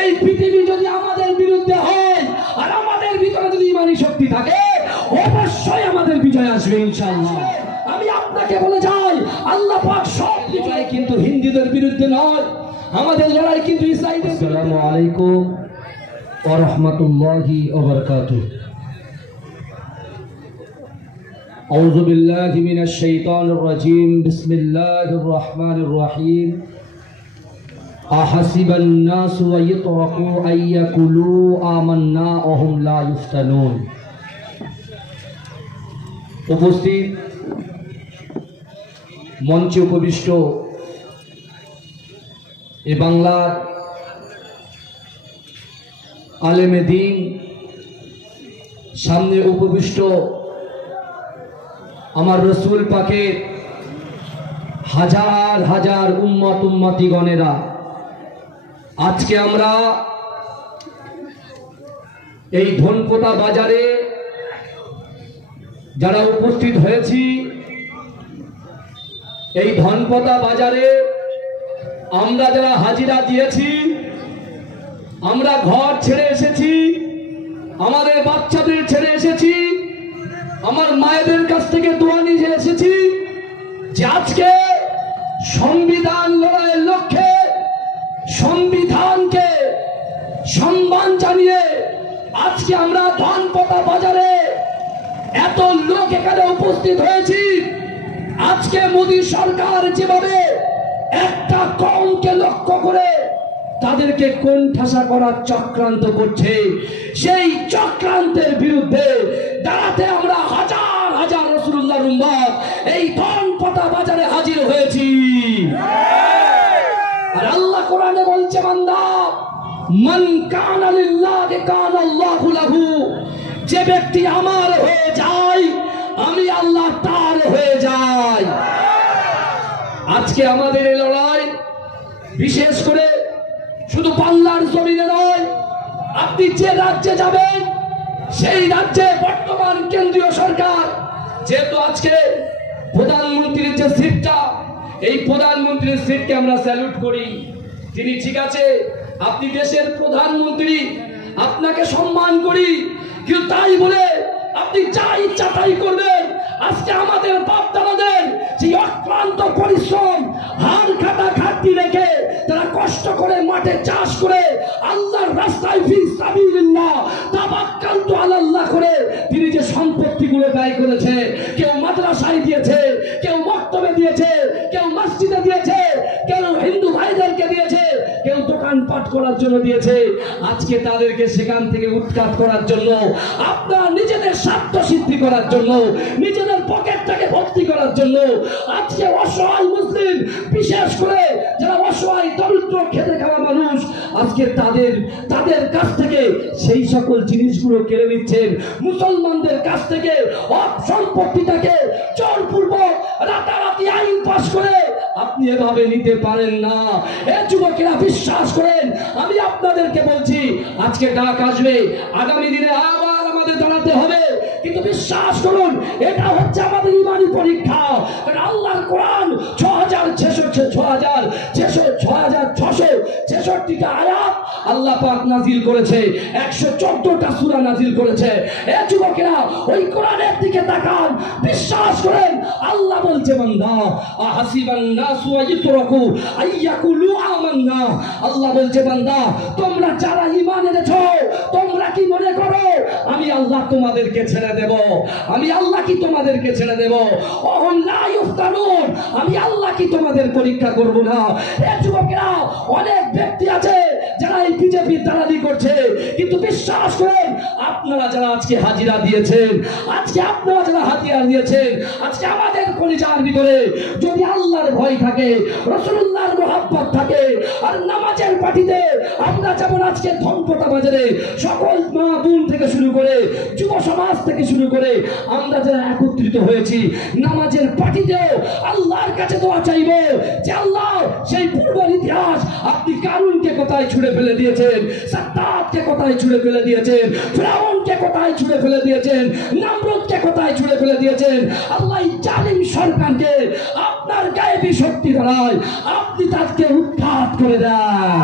এই পৃথিবী যদি আমাদের বিরুদ্ধে হয় আর আমাদের ভিতরে যদি ইমানি শক্তি থাকে, অবশ্যই আমাদের বিজয় আসবে ইনশাআল্লাহ। আমি আপনাকে বলে যাই, আল্লাহ পাক সব লড়াই কিন্তু হিন্দুদের বিরুদ্ধে নয়, আমাদের লড়াই কিন্তু ইসরায়েলের। আসসালামু আলাইকুম ওয়া রাহমাতুল্লাহি ওয়া বারাকাতুহু। আউযু বিল্লাহি মিনাশ শাইতানির রাজীম। বিসমিল্লাহির রহমানির রহিম। আহাসিবান নাসু ইয়াতরাকু আইয়াকুলু আমান্না ওয়া হুম লা ইফতানুন। উপস্থিত মঞ্চে উপবিষ্ট এ বাংলার আলেমে দ্বীন, সামনে উপবিষ্ট আমার রসুল পাকের হাজার হাজার উম্মতিগণেরা, আজকে আমরা এই ধনপোতা বাজারে যারা উপস্থিত হয়েছি, এই ধনপোতা বাজারে আমরা যারা হাজিরা দিয়েছি, আমরা ঘর ছেড়ে এসেছি, আমাদের বাচ্চাদের ছেড়ে এসেছি, আমার মায়েদের কাছ থেকে দোয়া নিয়ে এসেছি যে আজকে সংবিধান লড়াইয়ের লক্ষ্যে সংবিধানকে সম্মান জানিয়ে আজকে আমরা ধনপোতা বাজারে এত লোক এখানে উপস্থিত হয়েছি। আজকে মোদী সরকার যেভাবে একটা কওমকে লক্ষ্য করে তাদেরকে কোণঠাসা করার চক্রান্ত করছে, সেই চক্রান্তের বিরুদ্ধে দাঁড়াতে আমরা হাজার হাজার রাসূলুল্লাহর উম্মত এই ধনপোতা বাজারে হাজির হয়েছি। আর আল্লাহ কোরআনে বলছে, বান্দা মান কানা লিল্লাহি কানা আল্লাহু লাহু, যে ব্যক্তি আমার হয়ে যায় আমি আল্লাহ তার হয়ে যাই। আজকে আমাদের এই লড়াই বিশেষ করে শুধু বাংলার জমিনে নয়, আপনি যে রাজ্যে যাবেন সেই রাজ্যে বর্তমান কেন্দ্রীয় সরকার, যেহেতু আজকে প্রধানমন্ত্রীর যে সিটটা, এই প্রধানমন্ত্রীর সিটকে আমরা স্যালুট করি। তিনি ঠিক আছে, আপনি দেশের প্রধানমন্ত্রী, আপনাকে সম্মান করি, কিন্তু তাই বলে আপনি যা ইচ্ছা তাই করবেন। আজকে আমাদের বাপ দাদাদের যে অক্লান্ত পরিশ্রম, হাড় কাটা খাটতি রেখে তারা কষ্ট করে মাঠে চাষ করে আল্লাহর রাস্তায় ফি সাবিলিল্লাহ তাওয়াক্কালতু আলাল্লাহ করে তিনি যে সম্পত্তিগুলো ব্যয় করেছে, কেউ মাদ্রাসায় দিয়েছে, কেউ মক্তবে দিয়েছে, কেউ মসজিদে দিয়েছে, কেউ হিন্দু ভাইদেরকে দিয়েছে, কেউ দোকানপাট করার জন্য দিয়েছে। আজকে তাদেরকে সেখান থেকে উৎখাত করার জন্য, আপনারা নিজেদের স্বার্থ সিদ্ধি করার জন্য, নিজেদের পকেটটাকে ভর্তি করার জন্য আজকে অসহায় মুসলিম, বিশেষ করে যারা অসহায় দরিদ্র খেতে খাওয়া মানুষ, আজকে তাদের কাছ থেকে সেই সকল জিনিসগুলো কেড়ে নিচ্ছেন। মুসলমানদের কাছ থেকে সম্পত্তিটাকে জোরপূর্বক রাতারাতি আইন পাশ করে আপনি এভাবে নিতে পারেন না। এ যুবকেরা বিশ্বাস করেন, আমি আপনাদেরকে বলছি, আজকে ডাক আসবে, আগামী দিনে আবার আমাদের দাঁড়াতে হবে, কিন্তু বিশ্বাস করুন এটা হচ্ছে আমাদের ইমানি পরীক্ষা। কারণ আল্লাহর কোরআন 6666টা আয়াত আল্লাহ পাক নাজিল করেছে, 114টা সূরা নাজিল করেছে। এ যুবকেরা ওই কোরআনের দিকে তাকান, বিশ্বাস করেন আল্লাহ বলছে, বান্দা আহাসিবান নাসু ইয়াতরাকু আইয়াকুলু আমান্না, আল্লাহ বলছে বান্দা তোমরা যারা ঈমান এনেছো তোমরা কি মনে করো আমি আল্লাহ তোমাদেরকে ছেড়ে দেব? আমি আল্লাহ কি তোমাদেরকে ছেড়ে দেব? ওহুম লা ইফতানুন, আমি আল্লাহ কি তোমাদের পরীক্ষা করব না? এ যুবকেরা, অনেক ব্যক্তি আছে যারা এই বিজেপি দালালি করছে, কিন্তু বিশ্বাস করেন আপনারা যারা আজকে হাজিরা দিয়েছেন, আজকে আপনারা যারা হাতিয়ার দিয়েছেন, আজকে আমাদের কলিজার ভিতরে যদি আল্লাহর ভয় থাকে, রাসূলুল্লাহর মুহাব্বত থাকে, আর নামাজের পাটিতে আমরা যেমন আজকে ধনপোতা বাজারে সকল মা বোন থেকে শুরু করে যুব সমাজ থেকে শুরু করে আমরা যারা একত্রিত হয়েছি, নামাজের পাটিতেও আল্লাহর কাছে দোয়া চাইব যে আল্লাহ সেই পূর্বের ইতিহাস, আপনি কারুনকে কোথায় ছুড়ে ফেলে দিয়েছেন, সাদ্দাতকে কোথায় ছুড়ে ফেলে দিয়েছেন, ফিরআউনকে কোথায় ছুড়ে ফেলে দিয়েছেন, নমরুদকে কোথায় ছুড়ে ফেলে দিয়েছেন। আল্লাহ এই জালিম সরকারকে আপনার গায়েবী শক্তি দ্বারায় আপনি তাকে উৎখাত করে দেন।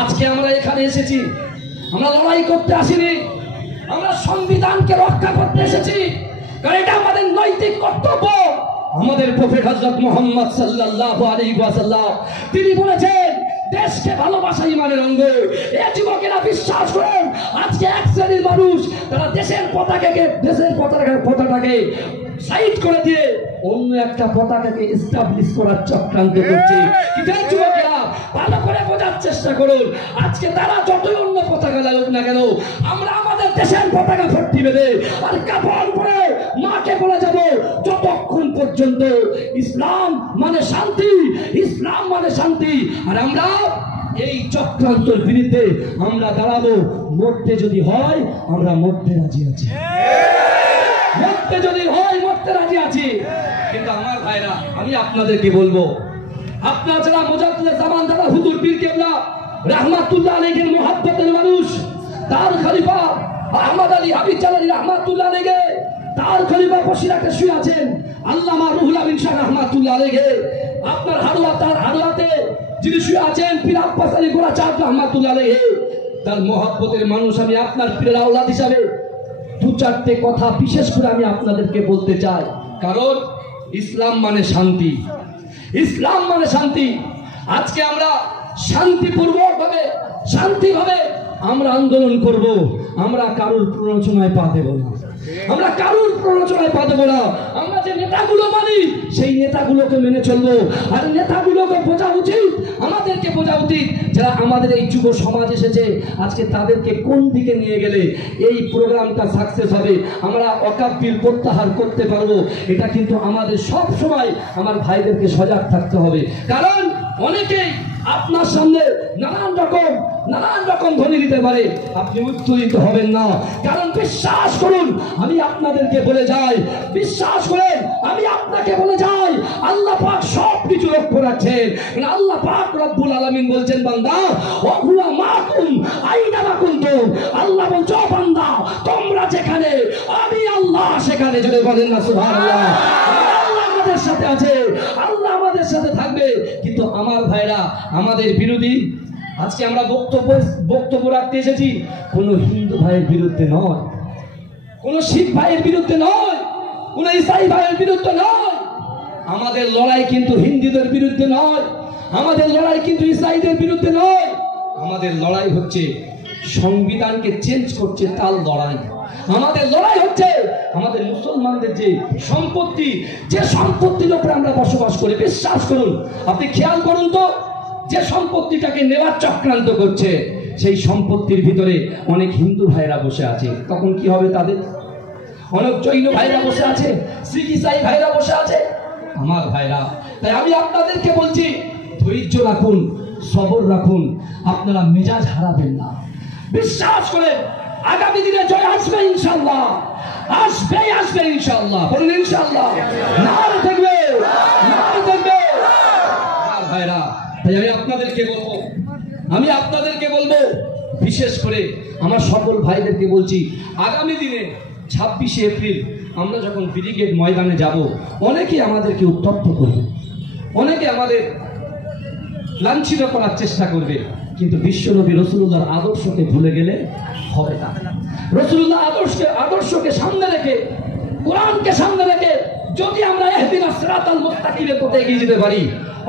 আজকে আমরা এখানে এসেছি, আমরা লড়াই করতে আসিনি, আমরা সংবিধানকে রক্ষা করতে এসেছি, কারণ এটা আমাদের নৈতিক কর্তব্য। আমাদের প্রফেট হযরত মুহাম্মদ সাল্লাল্লাহু আলাইহি ওয়াসাল্লাম তিনি বলেছেন, দেশকে ভালোবাসা ইমানের অঙ্গ। এই যুবকেরা বিশ্বাস করেন, আজকে এক শ্রেণীর মানুষ তারা দেশের পতাকাকে সাইড করে দিয়ে অন্য একটা পতাকাকে এস্টাবলিশ করার চক্রান্ত করছে। কিন্তু এই যুবকেরা ভালো করে বোঝার চেষ্টা করুন, আজকে তারা যতই অন্য পতাকা লাগুক না কেন, আমরা আমাদের দেশের পতাকা ভর্তি বেঁধে আর কাপড় পরে মাকে বলে যাব, যতক্ষণ পর্যন্ত ইসলাম মানে শান্তি, ইসলাম মানে শান্তি। আর আমরা এই চক্রান্তের বিরুদ্ধে আমরা দাঁড়াবো। মরতে যদি হয় আমরা মরতে রাজি আছি, মরতে যদি হয় মরতে রাজি আছি। কিন্তু আমার ভাইরা, আমি আপনাদেরকে বলবো, আপনারা যারা মুজাদ্দিদুল জামান দাদা হুজুর পীর কেবলা রাহমাতুল্লাহ আলাইহির মুহাব্বতের মানুষ, তার খলিফা আহমদ আলী হাবিব জালালী রাহমাতুল্লাহ আলাইহি, তার খলিফা বসিরাতে শুয়ে আছেন আল্লামা রুহুল আমিন শাহ রাহমাতুল্লাহ আলাইহি, আপনার হারুয়াতে যিনি শুয়ে আছেন পীর আব্বাস আলী গোরাচাঁদ রাহমাতুল্লাহ আলাইহি, তার মুহাব্বতের মানুষ। আমি আপনার পীরের আওলাদ হিসাবে দু চারটে কথা বিশেষ করে আমি আপনাদেরকে বলতে চাই। কারণ ইসলাম মানে শান্তি, ইসলাম মানে শান্তি। আজকে আমরা শান্তিভাবে আমরা আন্দোলন করব। আমরা কারোর প্ররোচনায় পা দেব না, আমরা কারোর প্ররোচনায় পা দেব না। আমরা যে নেতাগুলো মানি সেই নেতাগুলোকে মেনে চলবো। আর নেতাগুলোকে বোঝা উচিত, আমাদেরকে বোঝা উচিত, যারা আমাদের এই যুব সমাজ এসেছে আজকে তাদেরকে কোন দিকে নিয়ে গেলে এই প্রোগ্রামটা সাকসেস হবে, আমরা ওয়াকফ বিল প্রত্যাহার করতে পারবো। এটা কিন্তু আমাদের সব সময় আমার ভাইদেরকে সজাগ থাকতে হবে। কারণ অনেকেই আপনার সামনে নানান রকম ধ্বনি দিতে পারে, আপনি উত্তেজিত হবেন না। কারণ বিশ্বাস করুন, আমি আপনাদেরকে বলে যাই, বিশ্বাস করেন, আমি আপনাকে বলে যাই, আল্লাহ পাক সব কিছু লক্ষ্য রাখছেন। আল্লাহ পাক রব্বুল আলামিন বলছেন, বান্দা ওয়া হুয়া মাকুম আইনা মা কুনতুম। আল্লাহ বলছো, বান্দা তোমরা যেখানে, আমি আল্লাহ সেখানে। জোরে বলেন না সুবহানাল্লাহ। আল্লাহ আমাদের সাথে আছে, আল্লাহ আমাদের সাথে থাকবে। কিন্তু আমার ভাইরা আমাদের বিরোধী। আজকে আমরা বক্তব্য রাখতে এসেছি কোন হিন্দু ভাইয়ের বিরুদ্ধে নয়, কোন শিখ ভাইয়ের বিরুদ্ধে নয়, কোন ইসাই ভাইয়ের বিরুদ্ধে নয়। আমাদের লড়াই কিন্তু হিন্দুদের বিরুদ্ধে নয়, আমাদের লড়াই কিন্তু ইসাইদের বিরুদ্ধে নয়। আমাদের লড়াই হচ্ছে সংবিধানকে চেঞ্জ করছে তার লড়াই। আমাদের লড়াই হচ্ছে আমাদের মুসলমানদের যে সম্পত্তি, যে সম্পত্তির উপরে আমরা বসবাস করি। বিশ্বাস করুন, আপনি খেয়াল করুন তো, যে সম্পত্তিটাকে নেওয়ার চক্রান্ত করছে সেই সম্পত্তির ভিতরে অনেক হিন্দু ভাইরা বসে আছে। তখন কি হবে তাদের? অনেক জৈন ভাইরা বসে আছে, শিখ ইসাই ভাইরা বসে আছে। আমার ভাইরা, তাই আমি আপনাদেরকে বলছি, ধৈর্য রাখুন, সবর রাখুন, আপনারা মেজাজ হারাবেন না। বিশ্বাস করে আগামী দিনে জয় আসবে ইনশাআল্লাহ, আসবে ইনশাআল্লাহ। বলুন ইনশাআল্লাহ। নারে তাকবীর, নারে তাকবীর। আমার ভাইরা, তাই আমি আপনাদেরকে বলবো, বিশেষ করে আমার সকল ভাইদেরকে বলছি, আগামী দিনে 26শে এপ্রিল আমরা যখন ব্রিগেড ময়দানে যাব, অনেকে আমাদেরকে উত্তপ্ত করবে, অনেকে আমাদের লাঞ্ছিত করার চেষ্টা করবে। কিন্তু বিশ্বনবী রাসূলুল্লাহর আদর্শকে ভুলে গেলে হবে না। রাসূলুল্লাহ আদর্শকে সামনে রেখে, কোরআনকে সামনে রেখে যদি আমরা ইহদিনাস সিরাতাল মুস্তাকিমের পথে এগিয়ে যেতে পারি,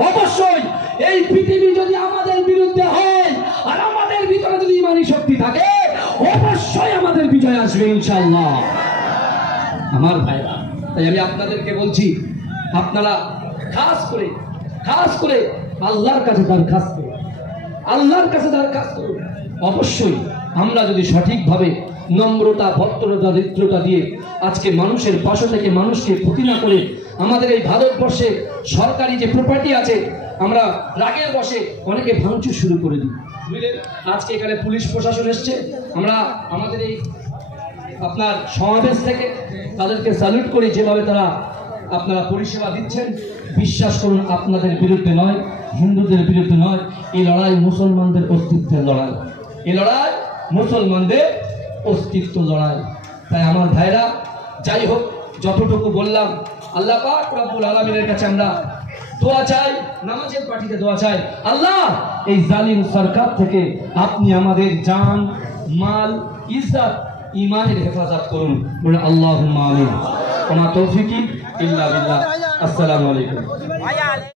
অবশ্যই এই পৃথিবী যদি আমাদের বিরুদ্ধে হয় আর আমাদের ভিতরে যদি ঈমানী শক্তি থাকে, অবশ্যই আমাদের বিজয় আসবে ইনশাআল্লাহ। আমার ভাইরা, তাই আমি আপনাদেরকে বলছি, আপনারা খাস করে আল্লাহর কাছে দরখাস্ত করুন। অবশ্যই আমরা যদি সঠিকভাবে নম্রতা, ভদ্রতা, হৃদ্রতা দিয়ে আজকে মানুষের পাশে থেকে মানুষকে ক্ষতি না করে, আমাদের এই ভারতবর্ষে সরকারি যে প্রপার্টি আছে আমরা রাগের বশে অনেকে ভাঙচুর শুরু করে দিই, বুঝলেন। আজকে এখানে পুলিশ প্রশাসন এসছে, আমরা আমাদের এই আপনার সমাবেশ থেকে তাদেরকে স্যালুট করি, যেভাবে তারা আপনারা পরিষেবা দিচ্ছেন। বিশ্বাস করুন, আপনাদের বিরুদ্ধে নয়, হিন্দুদের বিরুদ্ধে নয়, এই লড়াই মুসলমানদের অস্তিত্বের লড়াই, এই লড়াই মুসলমানদের অস্তিত্ব লড়াই। তাই আমার ভাইরা, যাই হোক, যতটুকু বললাম, আল্লাহ পাক রব্বুল আলামিনের কাছে আমরা দোয়া চাই, নামাজের পার্টিতে দোয়া চাই, আল্লাহ এই জালিম সরকার থেকে আপনি আমাদের জান, মাল, ইজ্জত, ঈমানের হেফাজত করুন। বলে আল্লাহুম্মা আমিন। ওয়া মা তৌফিকি ইল্লা বিল্লাহ। আসসালামু আলাইকুম।